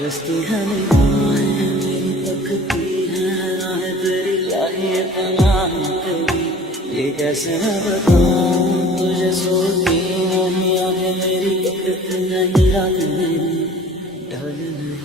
रस्ती है निगाहें मेरी तकती है राहें तेरी चाहिए तनाह तेरी ये कैसे मैं बताऊं तुझे सोती नहीं आगे मेरी नहीं रात में ढल नहीं।